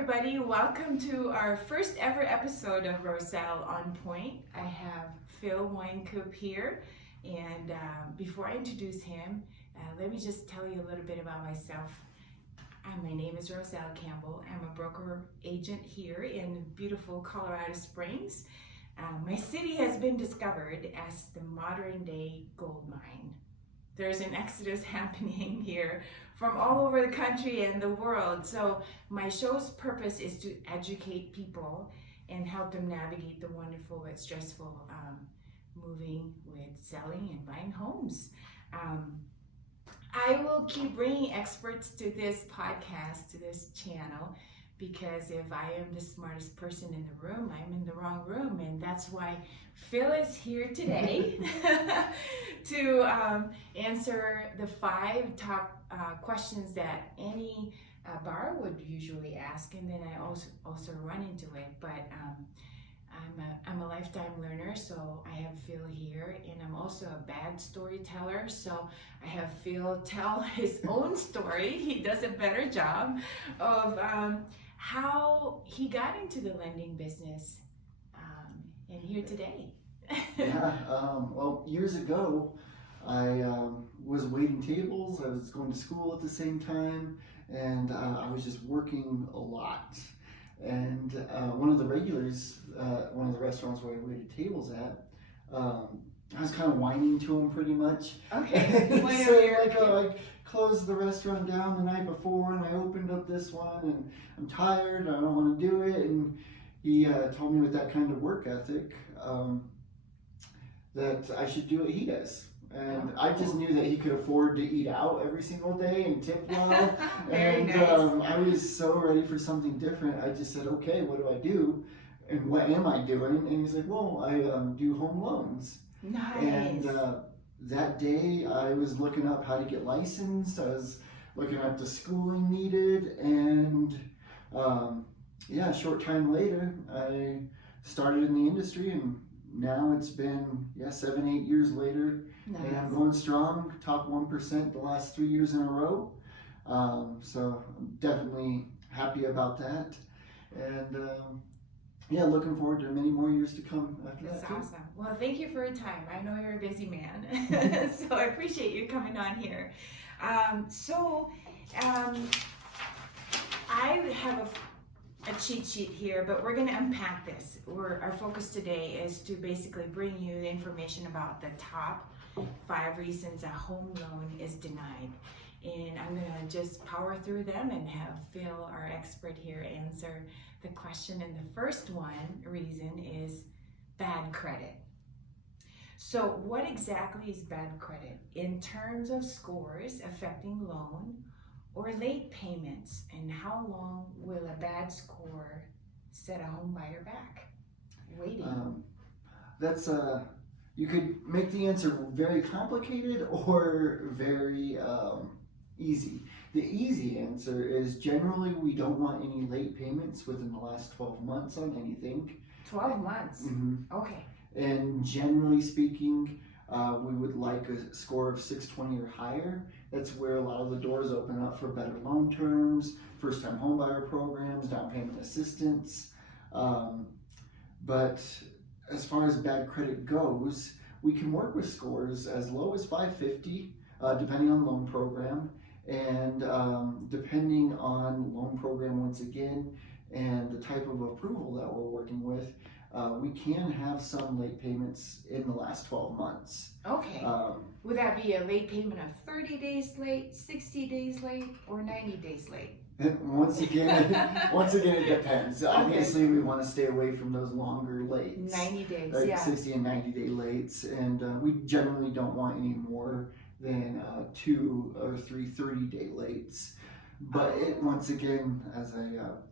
everybody. Welcome to our first ever episode of Roselle on Point. I have Phil Wynkoop here, and before I introduce him, let me just tell you a little bit about myself. My name is Roselle Campbell. I'm a broker agent here in beautiful Colorado Springs. My city has been discovered as the modern day gold mine. There's an exodus happening here from all over the country and the world. So my show's purpose is to educate people and help them navigate the wonderful but stressful moving with selling and buying homes. I will keep bringing experts to this podcast, to this channel, because if I am the smartest person in the room, I'm in the wrong room. And that's why Phil is here today to answer the 5 top questions that any buyer would usually ask. And then I also run into it. But I'm a lifetime learner, so I have Phil here, and I'm also a bad storyteller, so I have Phil tell his own story. He does a better job of how he got into the lending business, and here today. Well, years ago, I was waiting tables. I was going to school at the same time, and I was just working a lot. And one of the regulars, one of the restaurants where I waited tables at, I was kind of whining to him pretty much. Okay. I closed the restaurant down the night before, and I opened up this one, and I'm tired, I don't want to do it. And he told me with that kind of work ethic that I should do what he does. And I just knew that he could afford to eat out every single day and tip well. Very nice. I was so ready for something different. I just said, okay, what do I do? And what am I doing? And he's like, well, I do home loans. Nice. And that day I was looking up how to get licensed. I was looking up the schooling needed. And a short time later, I started in the industry, and now it's been 7-8 years later. Nice. And I'm going strong, top 1% the last 3 years in a row. So I'm definitely happy about that. And looking forward to many more years to come after that. That's awesome. Well, thank you for your time. I know you're a busy man, so I appreciate you coming on here. I have a cheat sheet here, but we're going to unpack this. Our focus today is to basically bring you the information about the top 5 reasons a home loan is denied. And I'm going to just power through them and have Phil, our expert here, answer the question. And the first reason is bad credit. So what exactly is bad credit in terms of scores affecting loan or late payments, and how long will a bad score set a home buyer back? Waiting. You could make the answer very complicated or very easy. The easy answer is generally we don't want any late payments within the last 12 months on anything. 12 months? Mm-hmm. Okay. And generally speaking, we would like a score of 620 or higher. That's where a lot of the doors open up for better loan terms, first-time homebuyer programs, down payment assistance. But as far as bad credit goes, we can work with scores as low as 550, depending on loan program, and depending on loan program once again, and the type of approval that we're working with. We can have some late payments in the last 12 months. Okay. Would that be a late payment of 30 days late, 60 days late, or 90 days late? Once again, it depends. Okay. Obviously, we want to stay away from those longer lates. 90 days, like 60 and 90 day lates. And we generally don't want any more than 2 or 3 30-day lates. But once again, as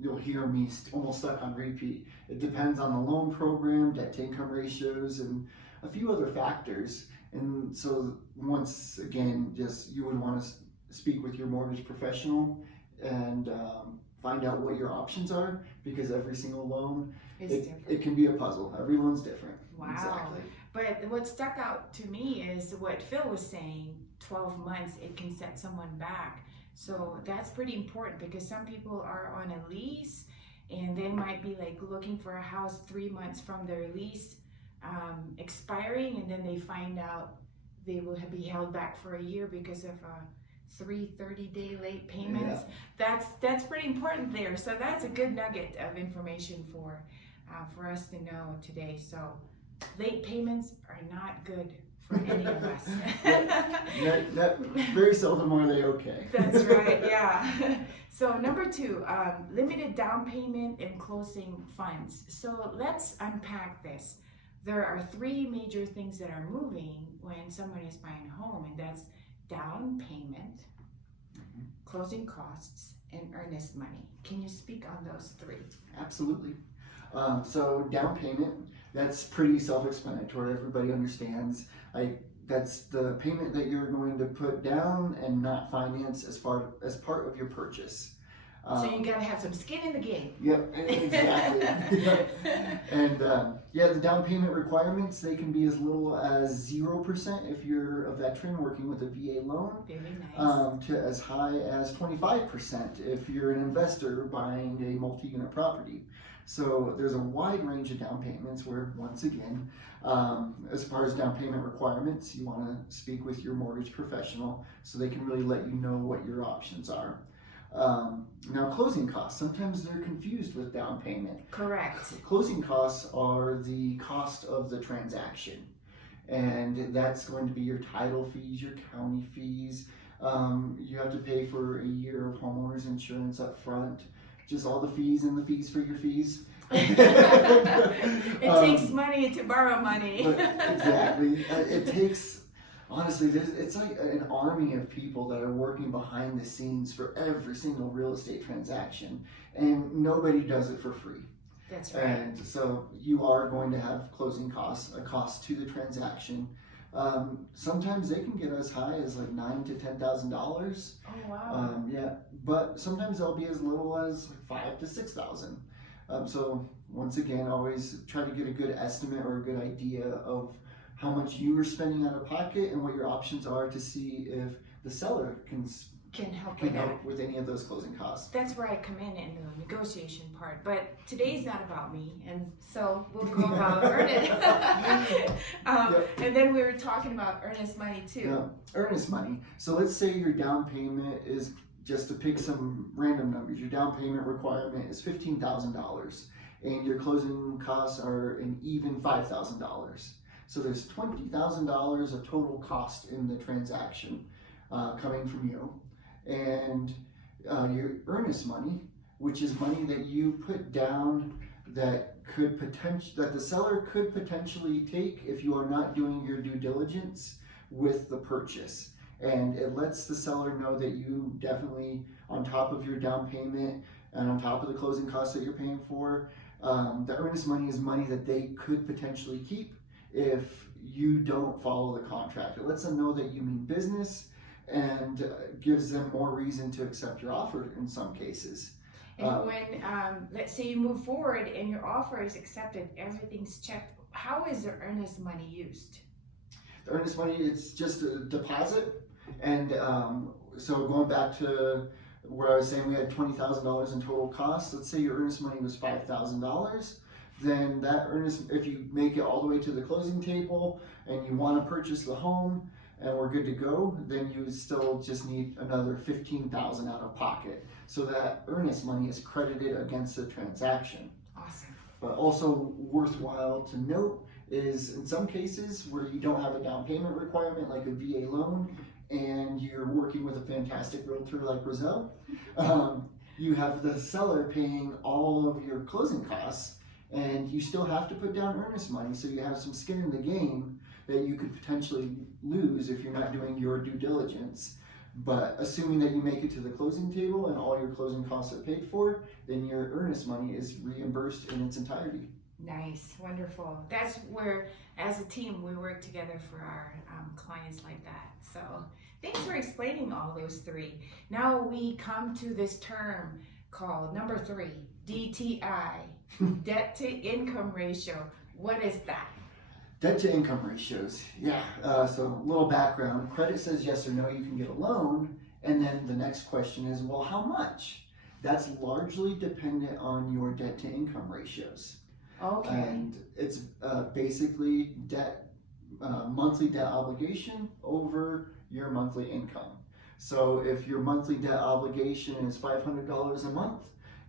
you'll hear me almost stuck on repeat, it depends on the loan program, debt to income ratios, and a few other factors. And so once again, you would want to speak with your mortgage professional and find out what your options are, because every single loan, it can be a puzzle. Every loan's different. Wow. Exactly. But what stuck out to me is what Phil was saying, 12 months, it can set someone back. So that's pretty important, because some people are on a lease and they might be like looking for a house 3 months from their lease expiring, and then they find out they will be held back for a year because of 30-day late payments. That's pretty important there. So that's a good nugget of information for us to know today. So late payments are not good for any of us. Very seldom are they okay. That's right, yeah. So number 2, limited down payment and closing funds. So let's unpack this. There are 3 major things that are moving when someone is buying a home, and that's down payment, closing costs, and earnest money. Can you speak on those 3? Absolutely. So down payment, that's pretty self-explanatory. Everybody understands. That's the payment that you're going to put down and not finance as part of your purchase. So you gotta have some skin in the game. Yep, exactly. And the down payment requirements, they can be as little as 0% if you're a veteran working with a VA loan. Very nice. To as high as 25% if you're an investor buying a multi-unit property. So there's a wide range of down payments where, once again, as far as down payment requirements, you want to speak with your mortgage professional so they can really let you know what your options are. Now, closing costs, sometimes they're confused with down payment. Correct. Closing costs are the cost of the transaction, and that's going to be your title fees, your county fees. You have to pay for a year of homeowners insurance up front, just all the fees and the fees for your fees. It takes money to borrow money. Exactly. It takes, honestly, it's like an army of people that are working behind the scenes for every single real estate transaction, and nobody does it for free. That's right. And so you are going to have closing costs, a cost to the transaction. Sometimes they can get as high as like $9,000 to $10,000. Oh wow! But sometimes they'll be as little as $5,000 to $6,000. So once again, always try to get a good estimate or a good idea of how much you are spending out of pocket and what your options are to see if the seller can help with any of those closing costs. That's where I come in the negotiation part. But today's not about me, and so we'll go about Earnest. And then we were talking about earnest money too. Yeah, earnest money. So let's say your down payment is, just to pick some random numbers, your down payment requirement is $15,000, and your closing costs are an even $5,000. So there's $20,000 of total cost in the transaction coming from you. And your earnest money, which is money that you put down that the seller could potentially take if you are not doing your due diligence with the purchase. And it lets the seller know that you definitely, on top of your down payment and on top of the closing costs that you're paying for, the earnest money is money that they could potentially keep if you don't follow the contract. It lets them know that you mean business, and gives them more reason to accept your offer in some cases. And when, let's say you move forward and your offer is accepted, everything's checked, how is the earnest money used? The earnest money, it's just a deposit. And so going back to where I was saying we had $20,000 in total costs, let's say your earnest money was $5,000, then that earnest, if you make it all the way to the closing table and you want to purchase the home, and we're good to go, then you still just need another $15,000 out of pocket. So that earnest money is credited against the transaction. Awesome. But also worthwhile to note is in some cases where you don't have a down payment requirement like a VA loan, and you're working with a fantastic realtor like Roselle, you have the seller paying all of your closing costs, and you still have to put down earnest money, so you have some skin in the game that you could potentially lose if you're not doing your due diligence. But assuming that you make it to the closing table and all your closing costs are paid for, then your earnest money is reimbursed in its entirety. Nice, wonderful. That's where, as a team, we work together for our clients like that. So thanks for explaining all those 3. Now we come to this term called number 3, DTI, debt to income ratio. What is that? Debt to income ratios, so a little background. Credit says yes or no, you can get a loan, and then the next question is, well, how much? That's largely dependent on your debt to income ratios. Okay. And it's basically monthly debt obligation over your monthly income. So if your monthly debt obligation is $500 a month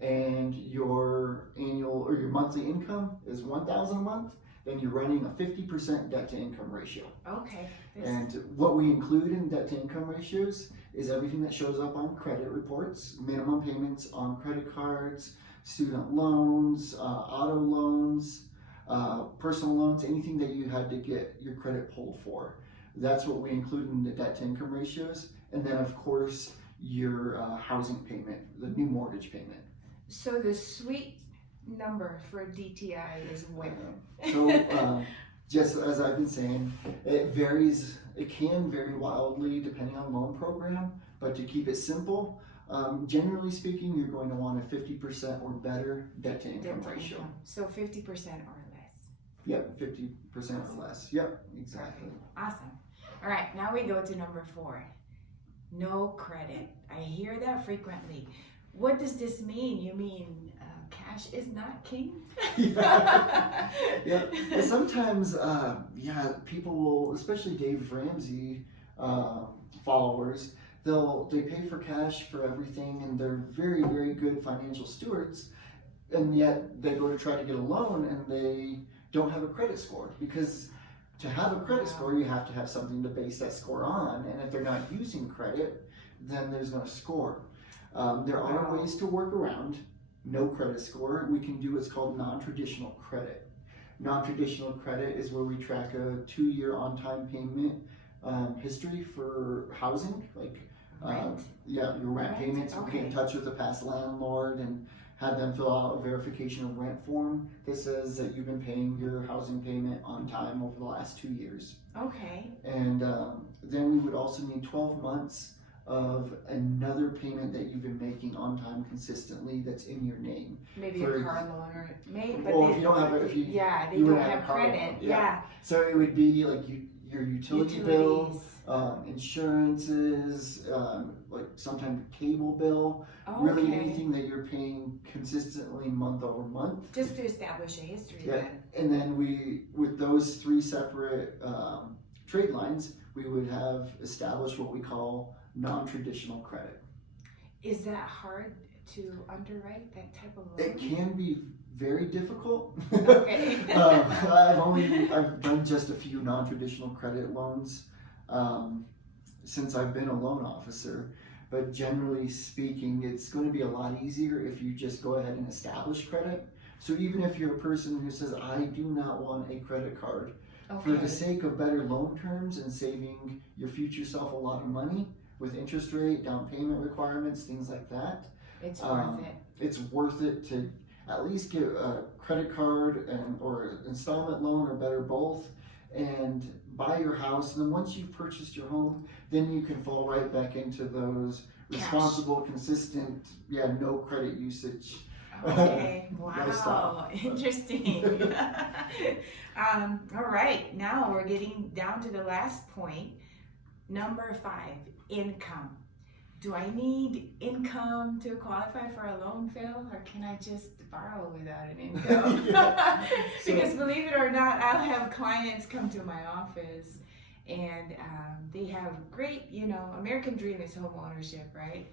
and your annual or your monthly income is $1,000 a month, then you're running a 50% debt to income ratio. Okay. And what we include in debt to income ratios is everything that shows up on credit reports, minimum payments on credit cards, student loans, auto loans, personal loans, anything that you had to get your credit pulled for. That's what we include in the debt to income ratios. And then of course your housing payment, the new mortgage payment. So the sweet number for DTI is when? So just as I've been saying, it varies. It can vary wildly depending on loan program, but to keep it simple, generally speaking, you're going to want a 50% or better debt to income ratio. So 50% or less. Yep, 50% or less. Yep, exactly. Perfect. Awesome. All right, now we go to number 4. No credit. I hear that frequently. What does this mean? You mean cash is not king? Yeah. Well, sometimes, people will, especially Dave Ramsey followers, they pay for cash for everything, and they're very, very good financial stewards, and yet they go to try to get a loan and they don't have a credit score, because to have a credit score, you have to have something to base that score on, and if they're not using credit, then there's no score. There are ways to work around no credit score. We can do what's called non-traditional credit. Non-traditional credit is where we track a 2-year on-time payment history for housing, like your rent payments. We get in touch with the past landlord and have them fill out a verification of rent form that says that you've been paying your housing payment on time over the last 2 years. Okay. And then we would also need 12 months of another payment that you've been making on time consistently that's in your name. Maybe a car loan or maybe, but well, if you don't have they you don't have credit. Yeah. So it would be like your utility bill, insurances, like sometimes cable bill, really anything that you're paying consistently month over month. Just to establish a history. Yeah. Then. And then with those 3 separate trade lines, we would have established what we call non-traditional credit. Is that hard to underwrite, that type of loan? It can be very difficult. Okay. I've done just a few non-traditional credit loans since I've been a loan officer, but generally speaking, it's going to be a lot easier if you just go ahead and establish credit. So even if you're a person who says, I do not want a credit card, for the sake of better loan terms and saving your future self a lot of money with interest rate, down payment requirements, things like that, it's worth it. It's worth it to at least get a credit card or installment loan, or better both, and buy your house. And then once you've purchased your home, then you can fall right back into those responsible, consistent, no credit usage. Okay, wow, interesting. All right, now we're getting down to the last point. Number 5, income. Do I need income to qualify for a loan, Phil, or can I just borrow without an income? Because believe it or not, I'll have clients come to my office and they have great, American dream is home ownership, right?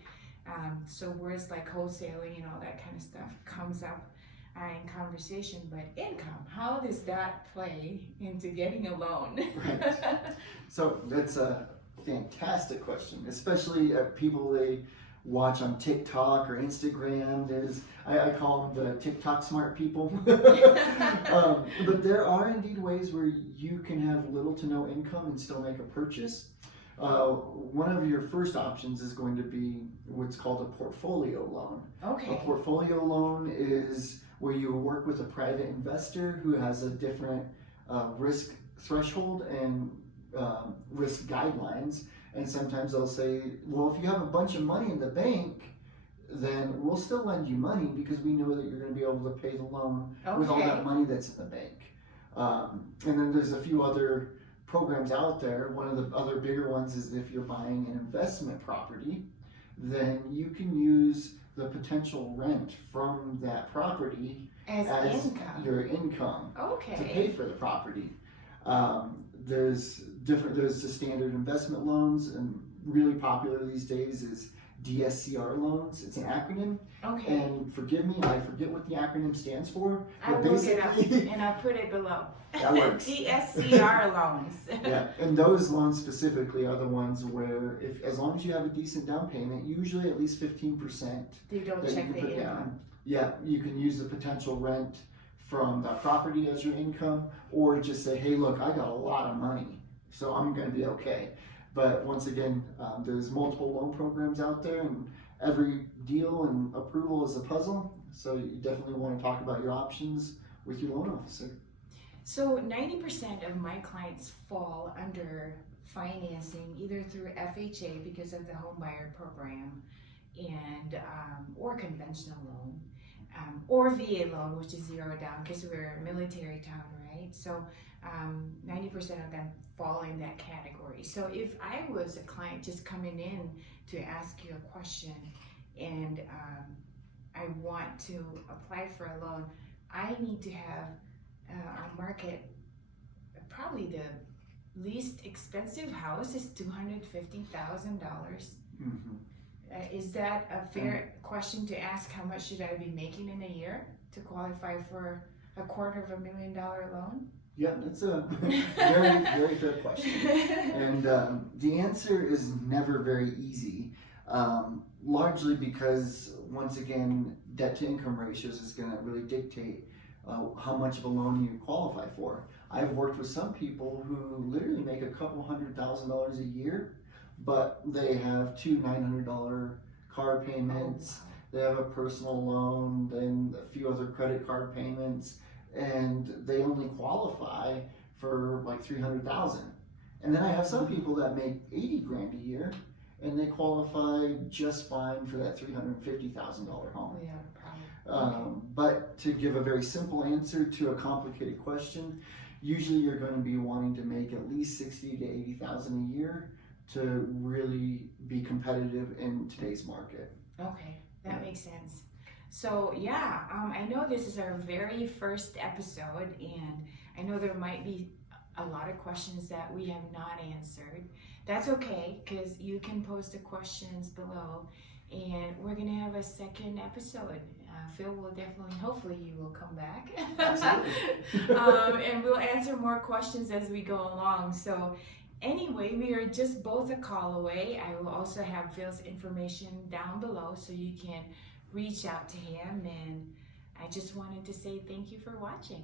So words like wholesaling and all that kind of stuff comes up in conversation, but income, how does that play into getting a loan? Right. So that's a fantastic question, especially people they watch on TikTok or Instagram. I call them the TikTok smart people. But there are indeed ways where you can have little to no income and still make a purchase. One of your first options is going to be what's called a portfolio loan. Okay. A portfolio loan is where you work with a private investor who has a different risk threshold and risk guidelines. And sometimes they'll say, well, if you have a bunch of money in the bank, then we'll still lend you money because we know that you're going to be able to pay the loan with all that money that's in the bank. And then there's a few other programs out there. One of the other bigger ones is if you're buying an investment property, then you can use the potential rent from that property As income. your income Okay. to pay for the property. There's the standard investment loans, and really popular these days is DSCR Loans. It's an acronym. Okay. And forgive me, I forget what the acronym stands for. I'll look it up and I'll put it below. That works. DSCR Loans. Yeah, and those loans specifically are the ones where, as long as you have a decent down payment, usually at least 15%. They don't that you check can the put income. down. Yeah, you can use the potential rent from that property as your income, or just say, hey, look, I got a lot of money, so I'm going to be okay. But once again, there's multiple loan programs out there, and every deal and approval is a puzzle. So you definitely want to talk about your options with your loan officer. So 90% of my clients fall under financing either through FHA because of the home buyer program, and or conventional loan, or VA loan, which is zero down because we're a military town, right? So 90% of them fall in that category. So if I was a client just coming in to ask you a question, and I want to apply for a loan, I need to have our market, probably the least expensive house is $250,000. Mm-hmm. Is that a fair question to ask? How much should I be making in a year to qualify for $250,000 loan? Yeah, that's a very, very fair question. And the answer is never very easy, largely because, once again, debt to income ratios is going to really dictate how much of a loan you qualify for. I've worked with some people who literally make a couple $100,000 a year, but they have two $900 car payments. Oh, wow. They have a personal loan, then a few other credit card payments, and they only qualify for like $300,000. And then I have some people that make 80 grand a year, and they qualify just fine for that $350,000 home. Yeah, probably. But to give a very simple answer to a complicated question, usually you're going to be wanting to make at least $60,000 to $80,000 a year to really be competitive in today's market. Okay, that makes sense. So yeah, I know this is our very first episode, and I know there might be a lot of questions that we have not answered. That's okay, because you can post the questions below, and we're gonna have a second episode. Phil will definitely, hopefully you will come back. And we'll answer more questions as we go along. So anyway, we are just both a call away. I will also have Phil's information down below so you can reach out to him. And I just wanted to say thank you for watching.